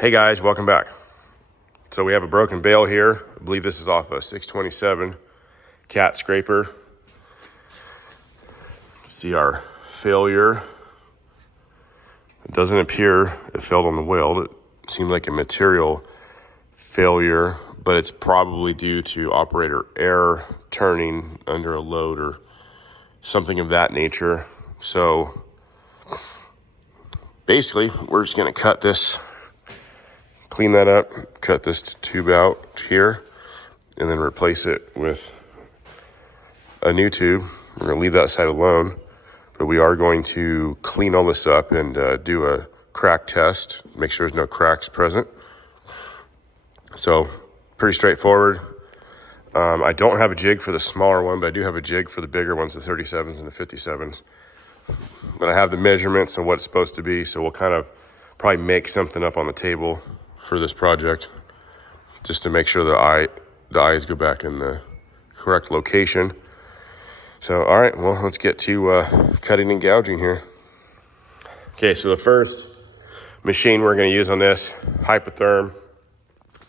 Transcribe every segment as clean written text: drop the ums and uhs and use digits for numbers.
Hey guys, welcome back. So we have a broken bale here. I believe this is off a 627 cat scraper. See our failure. It doesn't appear it failed on the weld. It seemed like a material failure, but it's probably due to operator error, turning under a load or something of that nature. So basically, we're just gonna cut this, clean that up, cut this tube out here, and then replace it with a new tube. We're gonna leave that side alone, but we are going to clean all this up and do a crack test, make sure there's no cracks present. So pretty straightforward. I don't have a jig for the smaller one, but I do have a jig for the bigger ones, the 37s and the 57s. But I have the measurements and what it's supposed to be, so we'll kind of probably make something up on the table for this project just to make sure the eyes go back in the correct location. So, all right, well, let's get to cutting and gouging here. Okay, so the first machine we're going to use on this, Hypotherm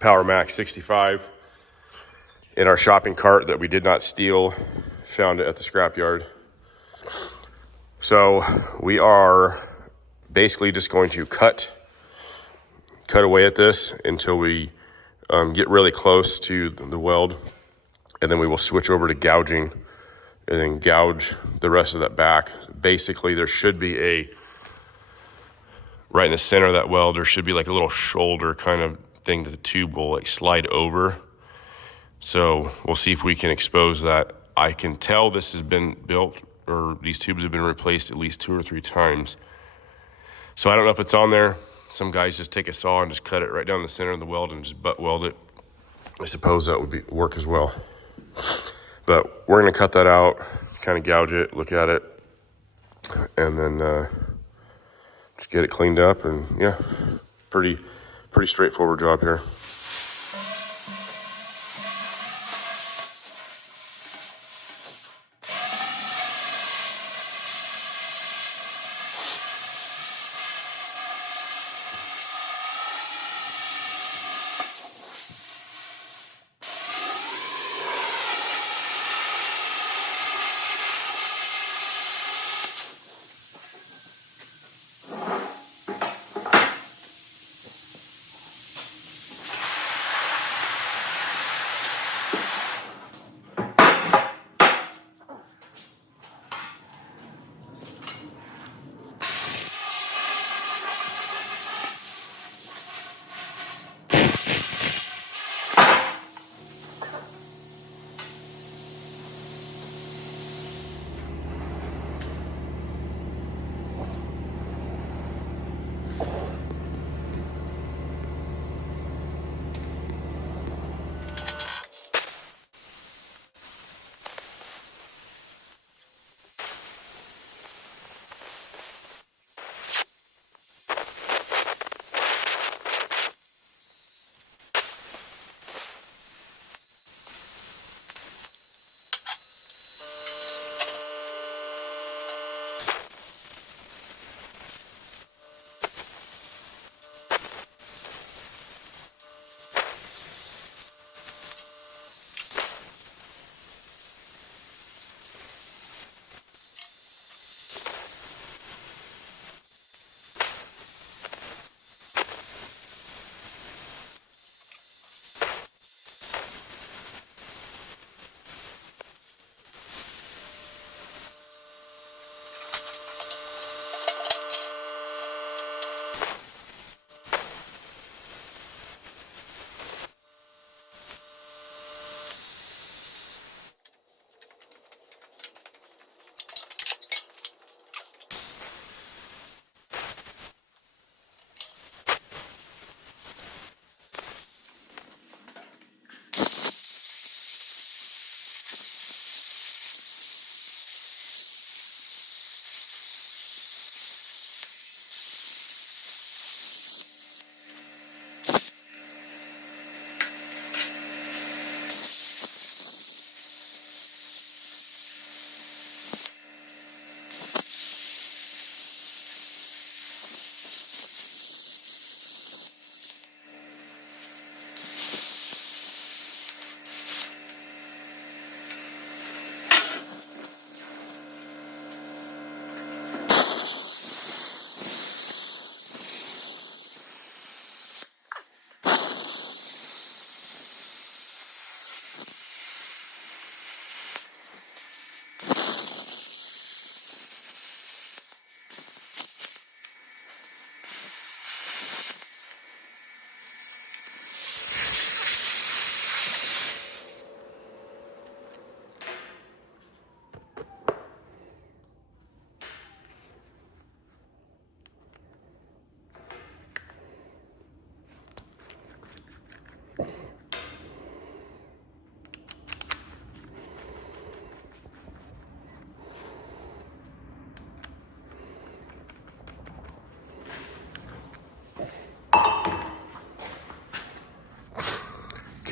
Power Max 65. In our shopping cart that we did not steal, found it at the scrapyard. So we are basically just going to cut away at this until we get really close to the weld, and then we will switch over to gouging and then gouge the rest of that back. Basically, there should be right in the center of that weld, there should be like a little shoulder kind of thing that the tube will like slide over. So we'll see if we can expose that. I can tell this has been built, or these tubes have been replaced at least 2 or 3 times. So I don't know if it's on there. Some guys just take a saw and just cut it right down the center of the weld and just butt weld it. I suppose that would work as well. But we're gonna cut that out, kind of gouge it, look at it, and then just get it cleaned up. And yeah, pretty straightforward job here.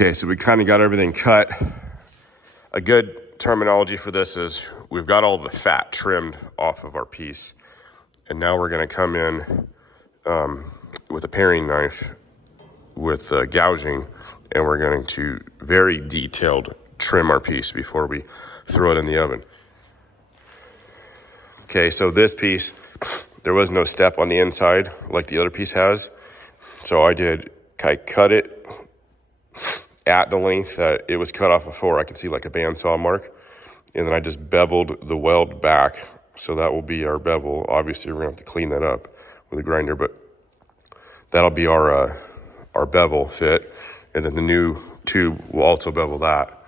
Okay, so we kind of got everything cut. A good terminology for this is we've got all the fat trimmed off of our piece. And now we're gonna come in with a paring knife with gouging, and we're going to very detailed trim our piece before we throw it in the oven. Okay, so this piece, there was no step on the inside like the other piece has. So I cut it at the length that it was cut off before. I could see like a bandsaw mark. And then I just beveled the weld back. So that will be our bevel. Obviously, we're gonna have to clean that up with a grinder, but that'll be our bevel fit. And then the new tube will also bevel that.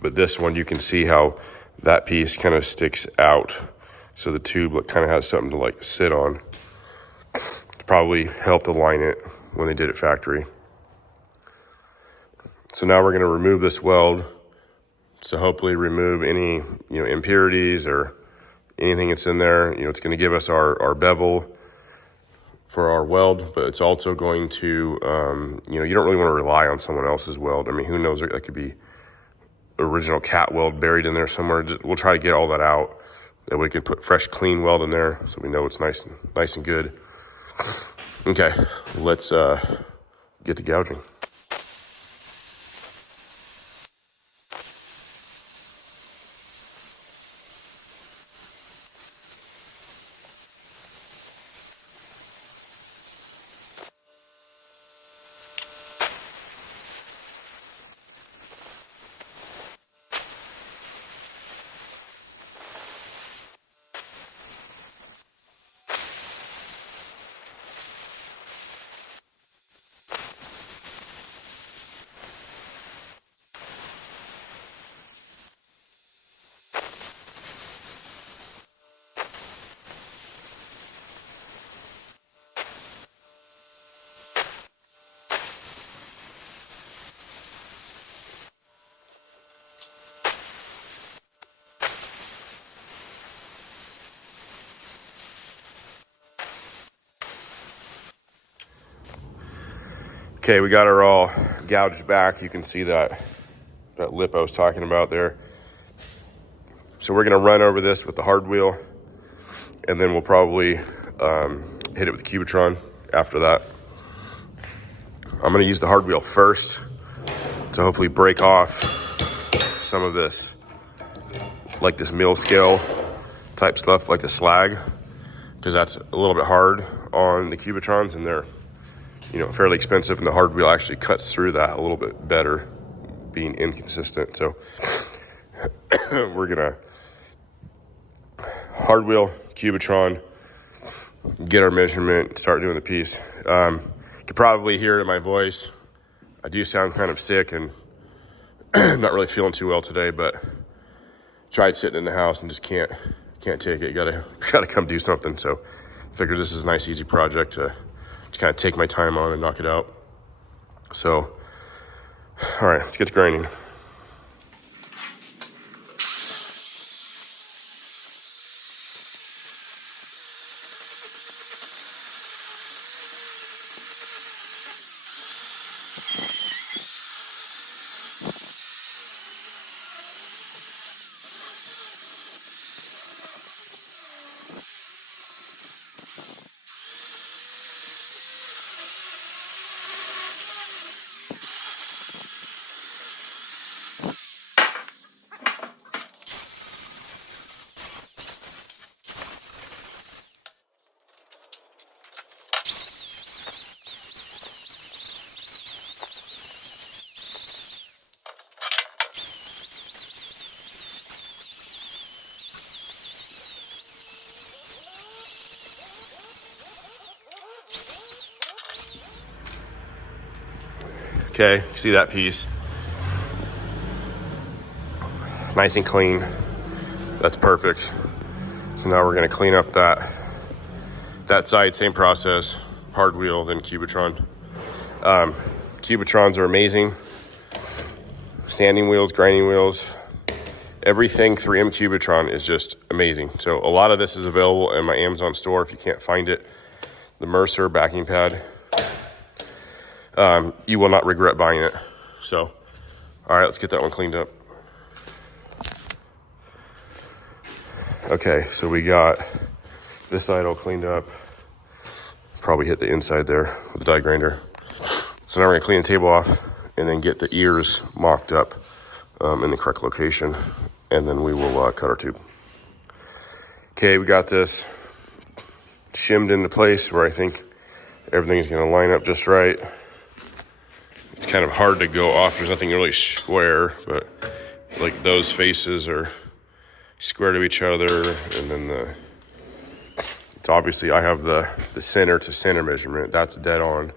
But this one, you can see how that piece kind of sticks out. So the tube kind of has something to like sit on. Probably helped align it when they did it factory. So now we're gonna remove this weld. So hopefully remove any, impurities or anything that's in there. It's gonna give us our bevel for our weld, but it's also going to, you don't really want to rely on someone else's weld. I mean, who knows, that could be original cat weld buried in there somewhere. We'll try to get all that out, that we can put fresh, clean weld in there so we know it's nice and good. Okay, let's get to gouging. Okay, we got her all gouged back. You can see that lip I was talking about there. So we're gonna run over this with the hard wheel, and then we'll probably hit it with the Cubitron after that. I'm gonna use the hard wheel first to hopefully break off some of this, like this mill scale type stuff, like the slag, because that's a little bit hard on the Cubitrons, and they're fairly expensive, and the hard wheel actually cuts through that a little bit better, being inconsistent. So we're gonna hard wheel, Cubitron, get our measurement, start doing the piece. You could probably hear it in my voice. I do sound kind of sick and not really feeling too well today, but tried sitting in the house and just can't take it. Gotta come do something. So I figured this is a nice, easy project to kind of take my time on and knock it out. So, all right, let's get to grinding. Okay, see that piece? Nice and clean. That's perfect. So now we're gonna clean up that side, same process, hard wheel, then Cubitron. Cubitrons are amazing. Sanding wheels, grinding wheels, everything 3M Cubitron is just amazing. So a lot of this is available in my Amazon store if you can't find it. The Mercer backing pad. You will not regret buying it. So, all right, let's get that one cleaned up. Okay, so we got this side all cleaned up. Probably hit the inside there with the die grinder. So now we're gonna clean the table off and then get the ears mocked up in the correct location, and then we will cut our tube. Okay, we got this shimmed into place where I think everything is gonna line up just right. It's kind of hard to go off. There's nothing really square, but like those faces are square to each other, and then it's obviously I have the center to center measurement. That's dead on.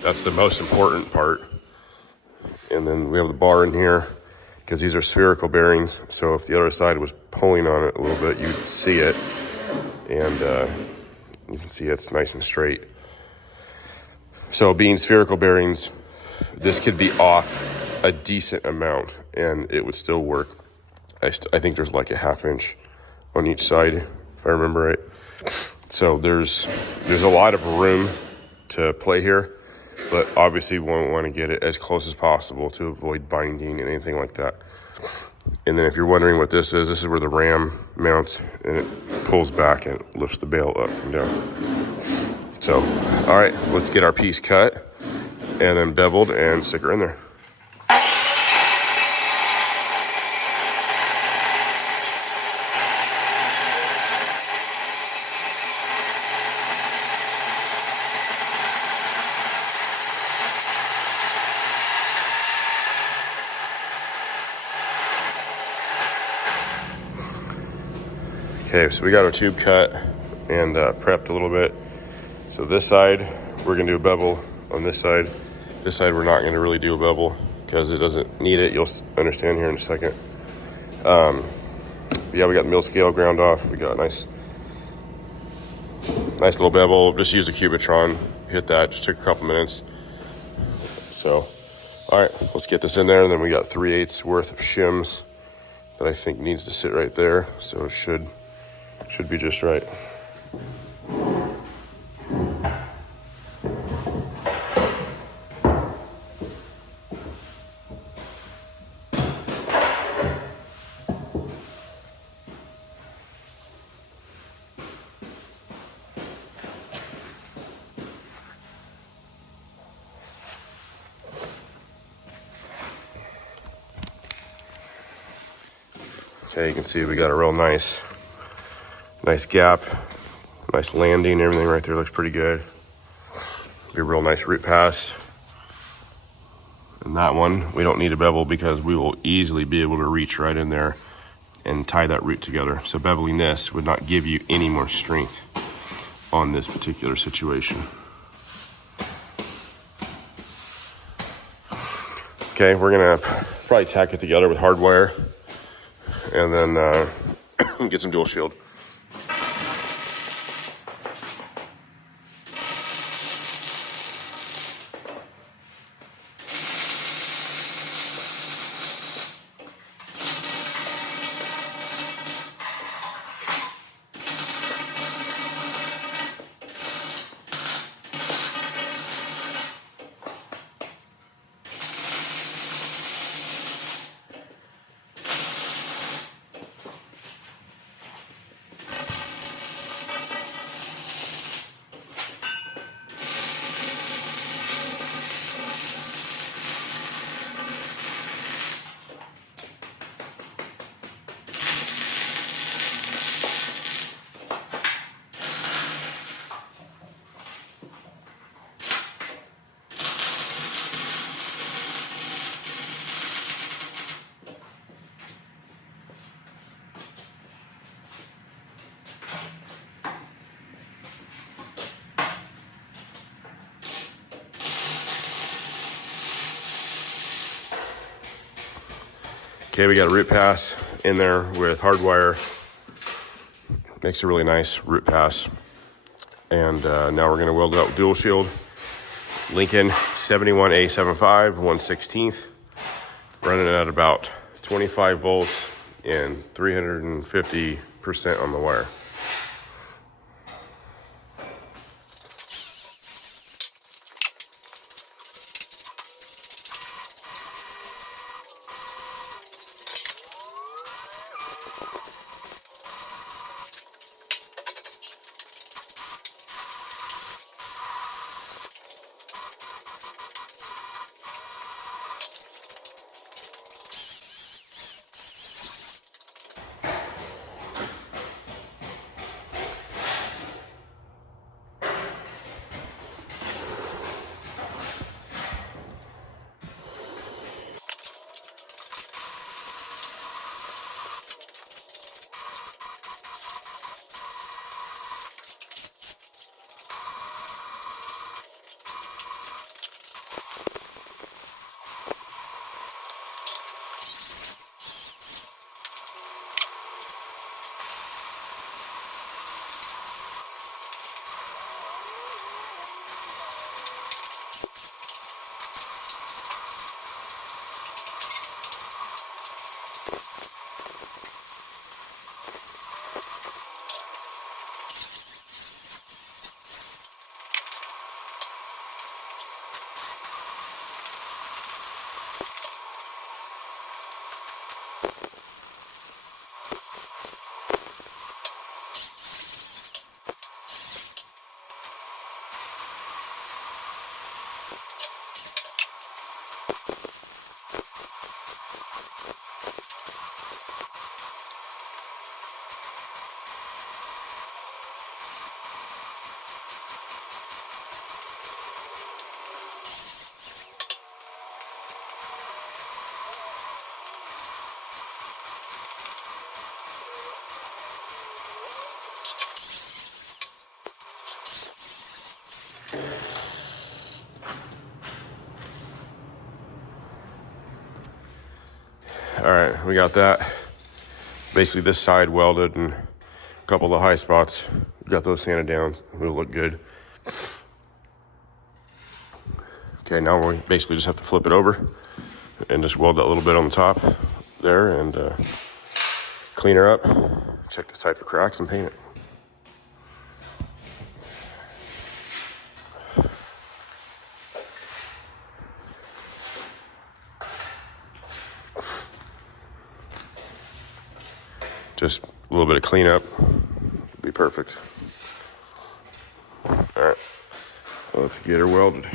That's the most important part. And then we have the bar in here because these are spherical bearings. So if the other side was pulling on it a little bit, you'd see it, and you can see it's nice and straight. So being spherical bearings, this could be off a decent amount and it would still work. I think there's like a 1/2 inch on each side, if I remember right. So there's a lot of room to play here, but obviously we want to get it as close as possible to avoid binding and anything like that. And then if you're wondering what this is where the ram mounts, and it pulls back and lifts the bail up and down. So, all right, let's get our piece cut and then beveled and stick her in there. Okay, so we got our tube cut and prepped a little bit. So this side, we're gonna do a bevel on this side. This side, we're not gonna really do a bevel because it doesn't need it. You'll understand here in a second. Yeah, we got the mill scale ground off. We got a nice little bevel. Just use a Cubitron, hit that, just took a couple minutes. So, all right, let's get this in there. And then we got 3/8 worth of shims that I think needs to sit right there. So it should be just right. Okay, you can see we got a real nice gap, nice landing, everything right there looks pretty good. Be a real nice root pass. And that one, we don't need a bevel because we will easily be able to reach right in there and tie that root together. So beveling this would not give you any more strength on this particular situation. Okay, we're gonna probably tack it together with hardwire and then get some dual shield. Okay, we got a root pass in there with hardwire. Makes a really nice root pass. And now we're gonna weld it up with dual shield. Lincoln 71A75, 1/16, running at about 25 volts and 350% on the wire. All right, we got that. Basically this side welded and a couple of the high spots. Got those sanded down. It'll look good. Okay, now we basically just have to flip it over and just weld that little bit on the top there and clean her up, check the side for cracks and paint it. Just a little bit of cleanup, be perfect. All right, let's get her welded.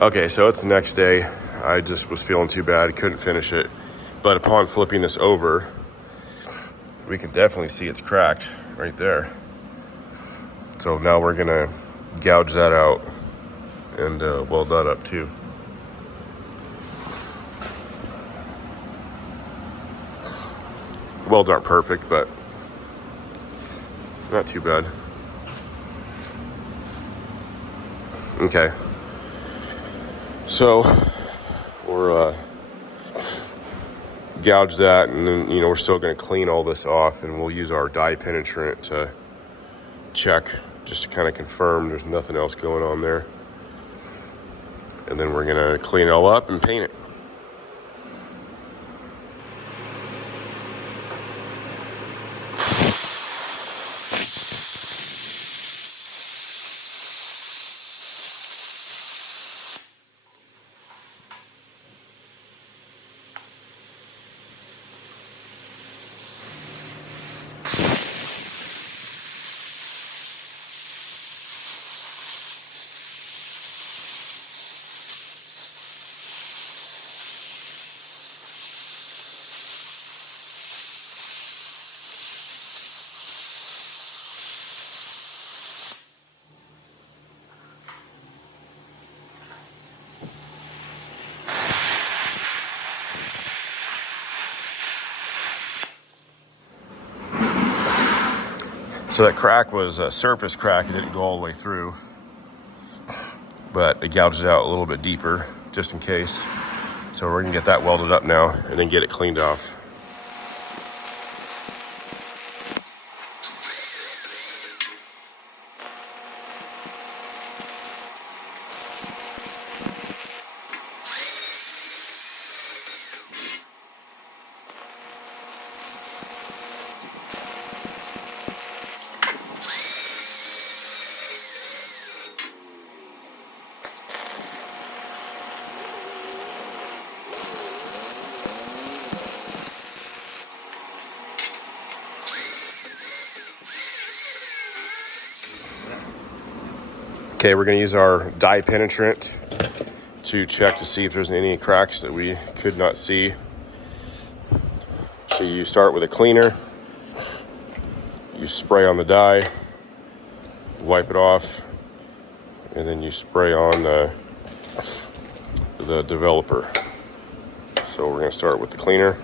Okay, so it's the next day. I just was feeling too bad, couldn't finish it. But upon flipping this over, we can definitely see it's cracked right there. So now we're gonna gouge that out and weld that up too. Welds aren't perfect, but not too bad. Okay. So we're gouge that, and then we're still going to clean all this off, and we'll use our dye penetrant to check just to kind of confirm there's nothing else going on there. And then we're going to clean it all up and paint it. So that crack was a surface crack. It didn't go all the way through, but it gouged it out a little bit deeper just in case. So we're gonna get that welded up now and then get it cleaned off. Okay, we're gonna use our dye penetrant to check to see if there's any cracks that we could not see. So you start with a cleaner, you spray on the dye, wipe it off, and then you spray on the developer. So we're gonna start with the cleaner.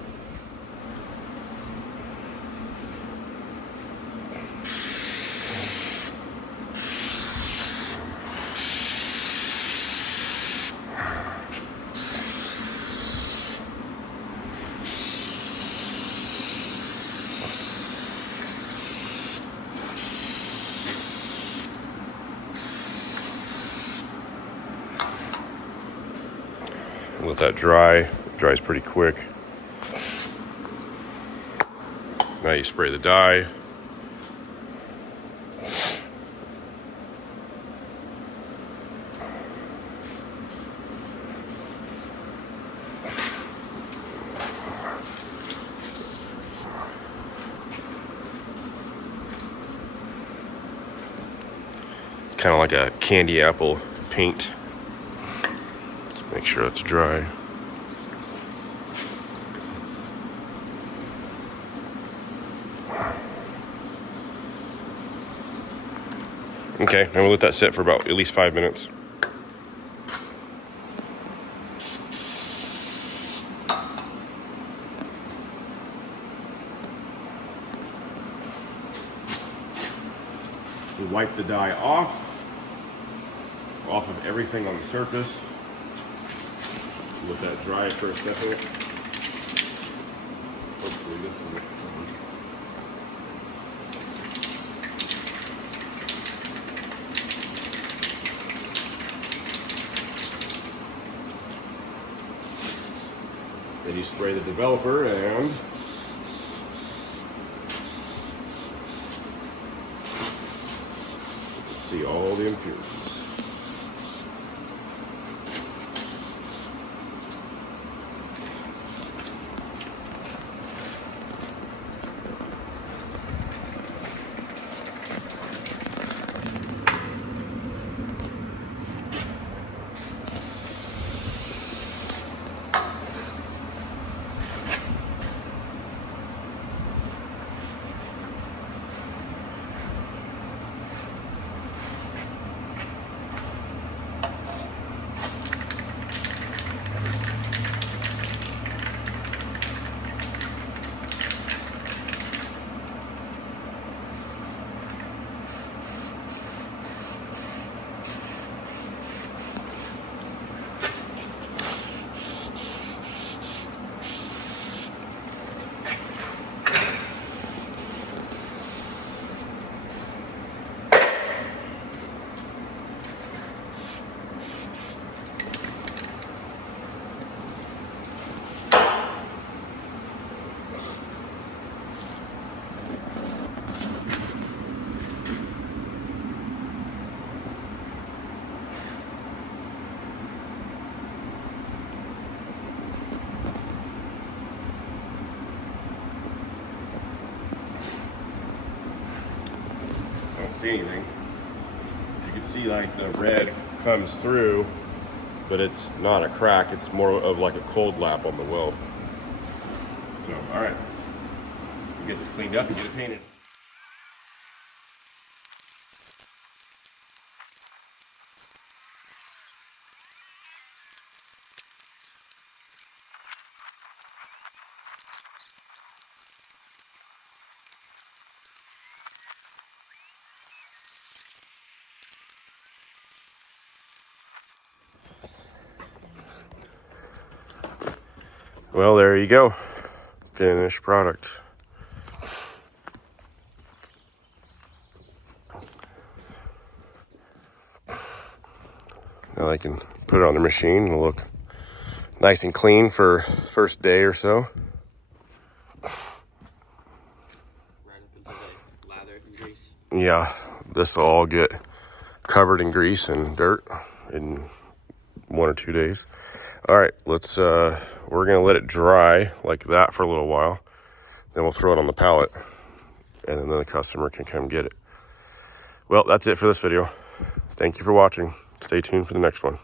let that dry. It dries pretty quick. Now you spray the dye. It's kind of like a candy apple paint. Let's make sure it's dry. Okay, now we'll let that sit for about at least 5 minutes. We wipe the dye off of everything on the surface. Let that dry for a second. Hopefully this is it. Then you spray the developer and see all the impurities. See anything. You can see like the red comes through, but it's not a crack, it's more of like a cold lap on the weld. So, all right, we'll get this cleaned up and get it painted. Well, there you go. Finished product. Now I can put it on the machine. It'll look nice and clean for first day or so. Right up until they lather in grease. Yeah, this will all get covered in grease and dirt in 1 or 2 days. All right, we're gonna let it dry like that for a little while. Then we'll throw it on the pallet and then the customer can come get it. Well, that's it for this video. Thank you for watching. Stay tuned for the next one.